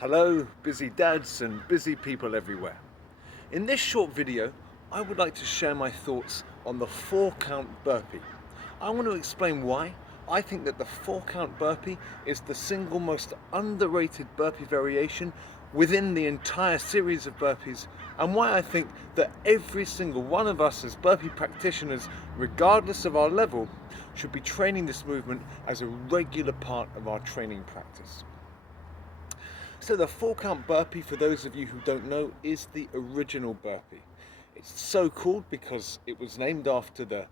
Hello, busy dads and busy people everywhere. In this short video, I would like to share my thoughts on the 4-count burpee. I want to explain why I think that the 4-count burpee is the single most underrated burpee variation within the entire series of burpees, and why I think that every single one of us as burpee practitioners, regardless of our level, should be training this movement as a regular part of our training practice. So the 4-count burpee, for those of you who don't know, is the original burpee. It's so called because it was named after the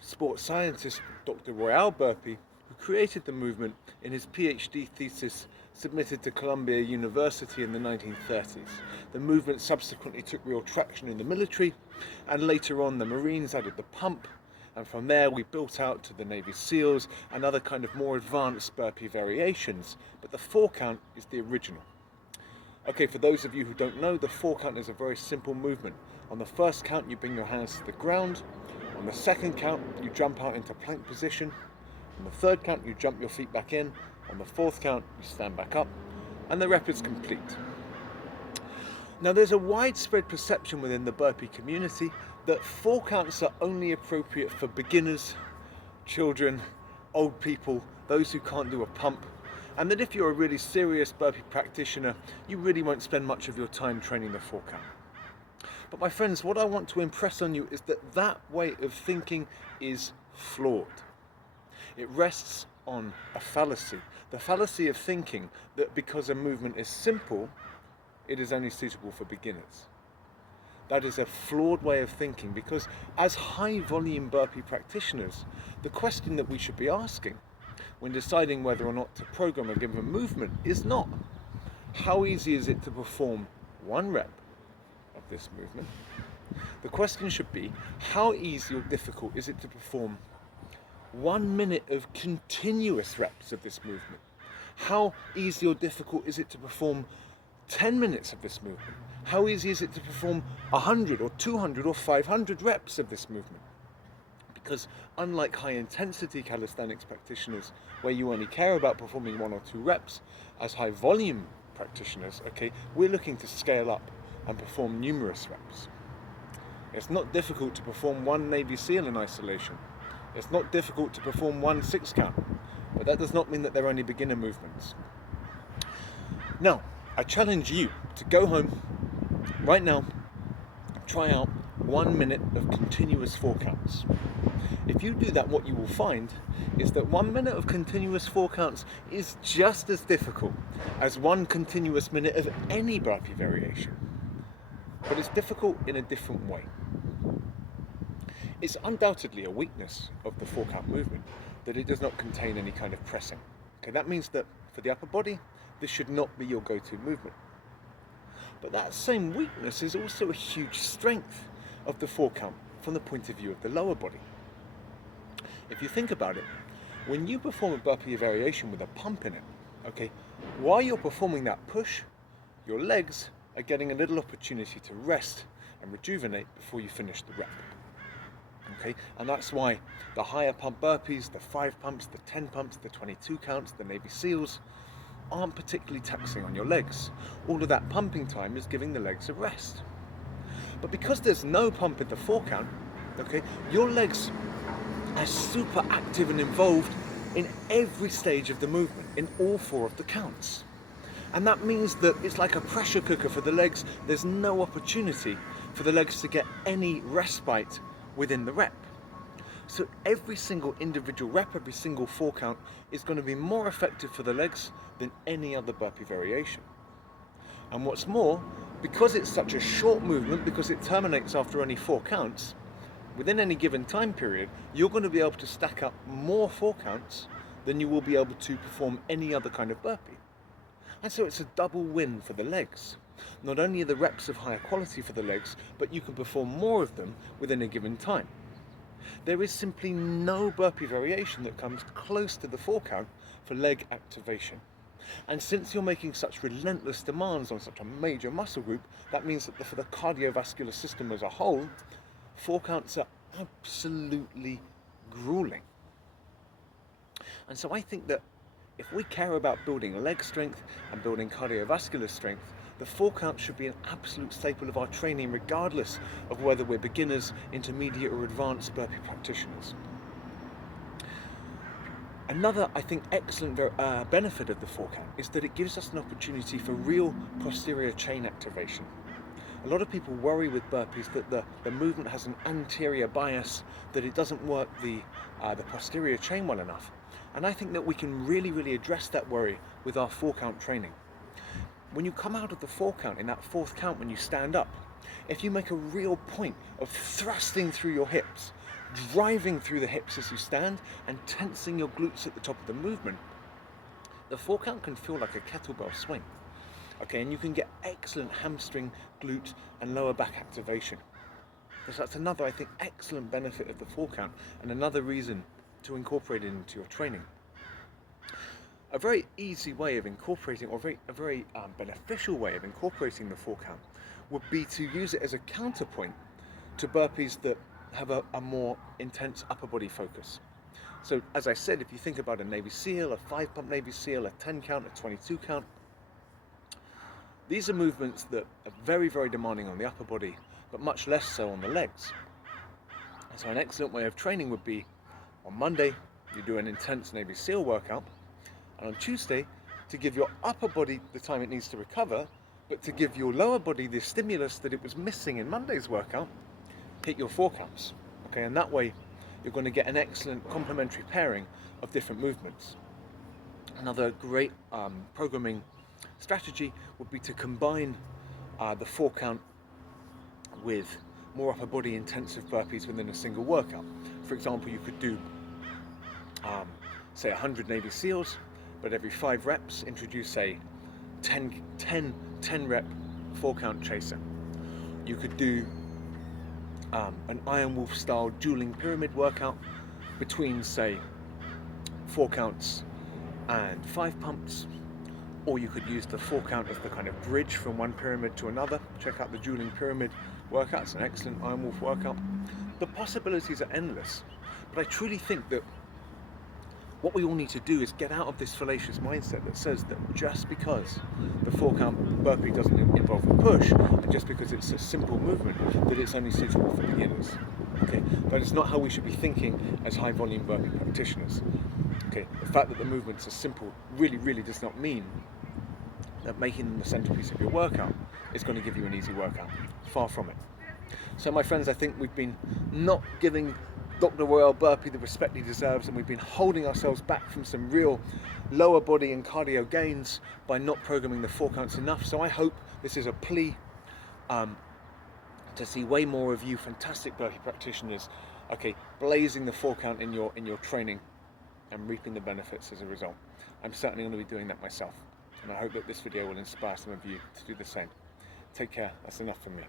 sports scientist Dr. Royale Burpee, who created the movement in his PhD thesis submitted to Columbia University in the 1930s. The movement subsequently took real traction in the military, and later on the Marines added the pump, and from there we built out to the Navy SEALs and other kind of more advanced burpee variations, but the 4-count is the original. Okay, for those of you who don't know, the 4-count is a very simple movement. On the first count, you bring your hands to the ground. On the second count, you jump out into plank position. On the third count, you jump your feet back in. On the fourth count, you stand back up, and the rep is complete. Now, there's a widespread perception within the burpee community that 4 counts are only appropriate for beginners, children, old people, those who can't do a pump, and that if you're a really serious burpee practitioner, you really won't spend much of your time training the 4-count. But my friends, what I want to impress on you is that that way of thinking is flawed. It rests on a fallacy, the fallacy of thinking that because a movement is simple, it is only suitable for beginners. That is a flawed way of thinking, because as high volume burpee practitioners, the question that we should be asking when deciding whether or not to program a given movement is not how easy is it to perform 1 rep of this movement. The question should be how easy or difficult is it to perform 1 minute of continuous reps of this movement. How easy or difficult is it to perform 10 minutes of this movement? How easy is it to perform 100 or 200 or 500 reps of this movement? Because unlike high intensity calisthenics practitioners, where you only care about performing 1 or 2 reps, as high volume practitioners, we're looking to scale up and perform numerous reps. It's not difficult to perform 1 Navy SEAL in isolation. It's not difficult to perform 1 6-count, but that does not mean that they're only beginner movements. Now, I challenge you to go home right now and try out 1 minute of continuous 4 counts. If you do that, what you will find is that 1 minute of continuous 4 counts is just as difficult as 1 continuous minute of any burpee variation. But it's difficult in a different way. It's undoubtedly a weakness of the 4-count movement that it does not contain any kind of pressing. That means that for the upper body, this should not be your go-to movement. But that same weakness is also a huge strength of the 4-count from the point of view of the lower body. If you think about it, when you perform a burpee variation with a pump in it, while you're performing that push, your legs are getting a little opportunity to rest and rejuvenate before you finish the rep. And that's why the higher pump burpees, the 5 pumps, the 10 pumps, the 22 counts, the Navy SEALs aren't particularly taxing on your legs. All of that pumping time is giving the legs a rest. But because there's no pump in the 4-count, your legs are super active and involved in every stage of the movement, in all 4 of the counts. And that means that it's like a pressure cooker for the legs. There's no opportunity for the legs to get any respite within the rep. So every single individual rep, every single 4-count is going to be more effective for the legs than any other burpee variation. And what's more, because it's such a short movement, because it terminates after only 4 counts, within any given time period, you're going to be able to stack up more 4 counts than you will be able to perform any other kind of burpee. And so it's a double win for the legs. Not only are the reps of higher quality for the legs, but you can perform more of them within a given time. There is simply no burpee variation that comes close to the 4-count for leg activation. And since you're making such relentless demands on such a major muscle group, that means that for the cardiovascular system as a whole, 4 counts are absolutely grueling. And so I think that if we care about building leg strength and building cardiovascular strength, the 4 count should be an absolute staple of our training, regardless of whether we're beginners, intermediate or advanced burpee practitioners. Another, I think, excellent benefit of the 4 count is that it gives us an opportunity for real posterior chain activation. A lot of people worry with burpees that the movement has an anterior bias, that it doesn't work the posterior chain well enough. And I think that we can really address that worry with our 4 count training. When you come out of the 4 count, in that 4th count when you stand up, if you make a real point of thrusting through your hips, driving through the hips as you stand, and tensing your glutes at the top of the movement, the 4 count can feel like a kettlebell swing. Okay, and you can get excellent hamstring, glute and lower back activation. So that's another, I think, excellent benefit of the 4 count, and another reason to incorporate it into your training. A very easy way of incorporating, or a very beneficial way of incorporating the 4 count would be to use it as a counterpoint to burpees that have a more intense upper body focus. So as I said, if you think about a Navy SEAL, a 5-pump Navy SEAL, a 10 count, a 22 count, these are movements that are very demanding on the upper body, but much less so on the legs. So an excellent way of training would be, on Monday, you do an intense Navy SEAL workout, and on Tuesday, to give your upper body the time it needs to recover, but to give your lower body the stimulus that it was missing in Monday's workout, hit your 4 counts. Okay, and that way, you're going to get an excellent complementary pairing of different movements. Another great programming strategy would be to combine the 4 count with more upper body intensive burpees within a single workout. For example, you could do say 100 Navy SEALs, but every 5 reps introduce a 10 rep 4 count chaser. You could do an Iron Wolf style dueling pyramid workout between, say, 4 counts and 5 pumps, or you could use the 4 count as the kind of bridge from one pyramid to another. Check out the dueling pyramid workout, it's an excellent Iron Wolf workout. The possibilities are endless, but I truly think that what we all need to do is get out of this fallacious mindset that says that just because the 4 count burpee doesn't involve a push, and just because it's a simple movement, that it's only suitable for beginners. Okay, but it's not how we should be thinking as high volume burpee practitioners. Okay, the fact that the movements are simple really does not mean that making them the centerpiece of your workout is going to give you an easy workout. Far from it. So my friends, I think we've been not giving Dr. Royale Burpee the respect he deserves, and we've been holding ourselves back from some real lower body and cardio gains by not programming the 4 counts enough. So I hope this is a plea to see way more of you fantastic burpee practitioners, okay, blazing the 4 count in your training and reaping the benefits as a result. I'm certainly going to be doing that myself, and I hope that this video will inspire some of you to do the same. Take care. That's enough from me.